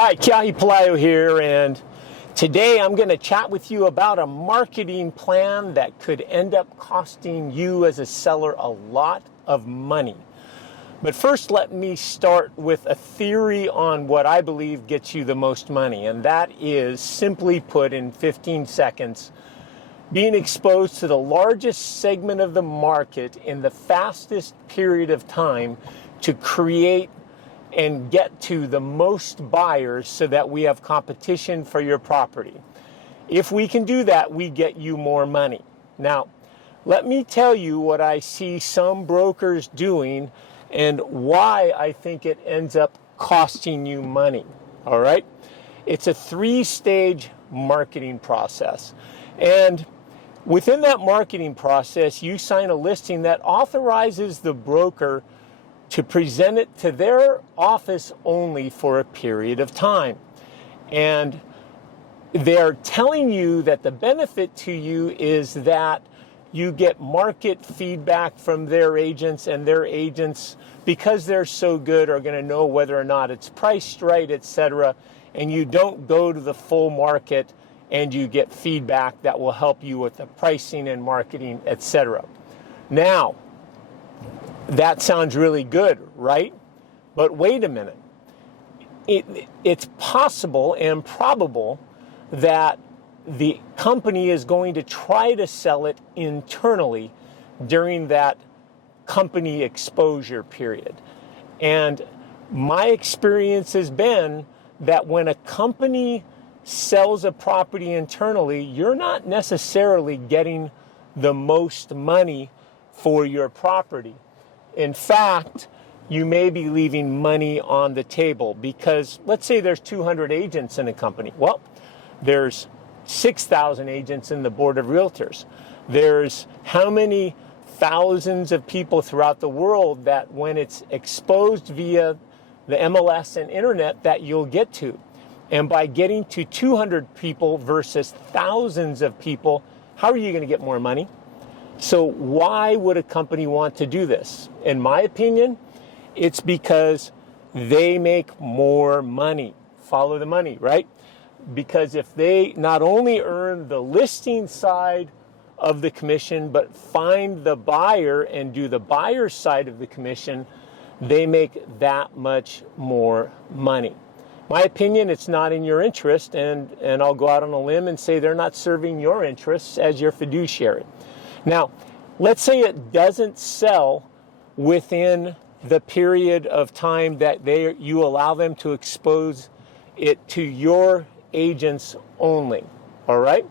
Hi, Kiahi Palaio here, and today I'm going to chat with you about a marketing plan that could end up costing you as a seller a lot of money. But first, let me start with a theory on what I believe gets you the most money, and that is, simply put in 15 seconds, being exposed to the largest segment of the market in the fastest period of time to create and get to the most buyers so that we have competition for your property. If we can do that, we get you more money. Now, let me tell you what I see some brokers doing and why I think it ends up costing you money. All right? It's a 3-stage marketing process. And within that marketing process, you sign a listing that authorizes the broker to present it to their office only for a period of time. And they're telling you that the benefit to you is that you get market feedback from their agents, and their agents, because they're so good, are going to know whether or not it's priced right, etc. And you don't go to the full market, and you get feedback that will help you with the pricing and marketing, etc. Now, that sounds really good, right? But wait a minute. It's possible and probable that the company is going to try to sell it internally during that company exposure period. And my experience has been that when a company sells a property internally, you're not necessarily getting the most money for your property. In fact, you may be leaving money on the table because let's say there's 200 agents in a company. Well, there's 6,000 agents in the board of realtors. There's how many thousands of people throughout the world that when it's exposed via the MLS and internet that you'll get to. And by getting to 200 people versus thousands of people, how are you going to get more money? So why would a company want to do this? In my opinion, it's because they make more money. Follow the money, right? Because if they not only earn the listing side of the commission, but find the buyer and do the buyer's side of the commission, they make that much more money. My opinion, it's not in your interest, and I'll go out on a limb and say they're not serving your interests as your fiduciary. Now, let's say it doesn't sell within the period of time that you allow them to expose it to your agents only, all right?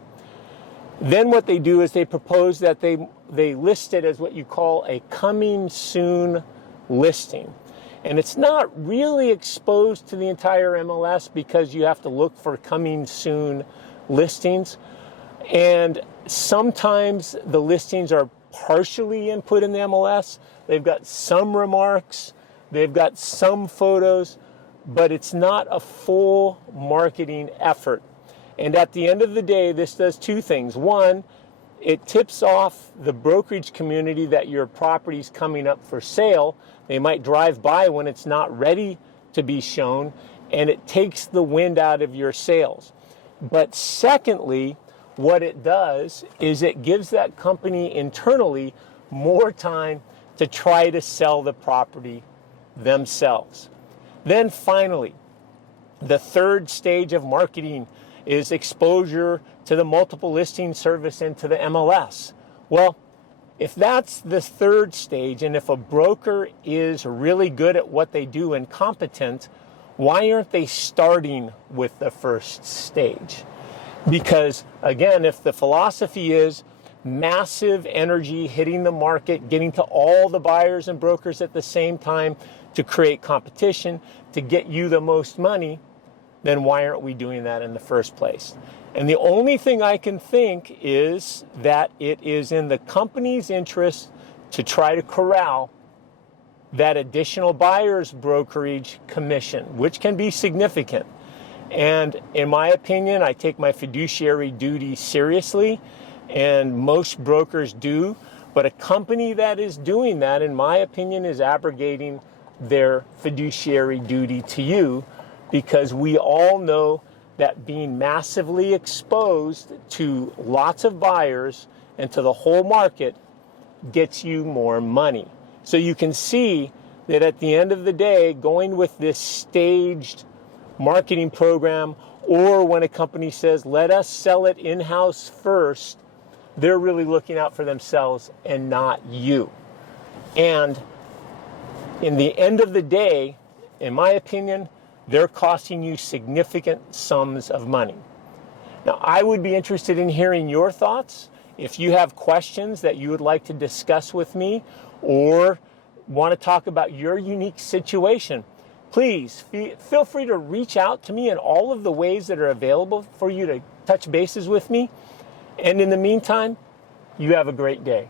Then what they do is they propose that they list it as what you call a coming soon listing. And it's not really exposed to the entire MLS because you have to look for coming soon listings. And sometimes the listings are partially input in the MLS. They've got some remarks, they've got some photos, but it's not a full marketing effort. And at the end of the day, this does two things. One, it tips off the brokerage community that your property's coming up for sale. They might drive by when it's not ready to be shown, and it takes the wind out of your sales. But secondly, what it does is it gives that company internally more time to try to sell the property themselves. Then finally, the third stage of marketing is exposure to the multiple listing service and to the MLS. Well, if that's the third stage, and if a broker is really good at what they do and competent, why aren't they starting with the first stage? Because, again, if the philosophy is massive energy hitting the market, getting to all the buyers and brokers at the same time to create competition, to get you the most money, then why aren't we doing that in the first place? And the only thing I can think is that it is in the company's interest to try to corral that additional buyer's brokerage commission, which can be significant. And in my opinion, I take my fiduciary duty seriously, and most brokers do. But a company that is doing that, in my opinion, is abrogating their fiduciary duty to you because we all know that being massively exposed to lots of buyers and to the whole market gets you more money. So you can see that at the end of the day, going with this staged marketing program, or when a company says, let us sell it in-house first, they're really looking out for themselves and not you. And in the end of the day, in my opinion, they're costing you significant sums of money. Now, I would be interested in hearing your thoughts. If you have questions that you would like to discuss with me or want to talk about your unique situation, please feel free to reach out to me in all of the ways that are available for you to touch bases with me. And in the meantime, you have a great day.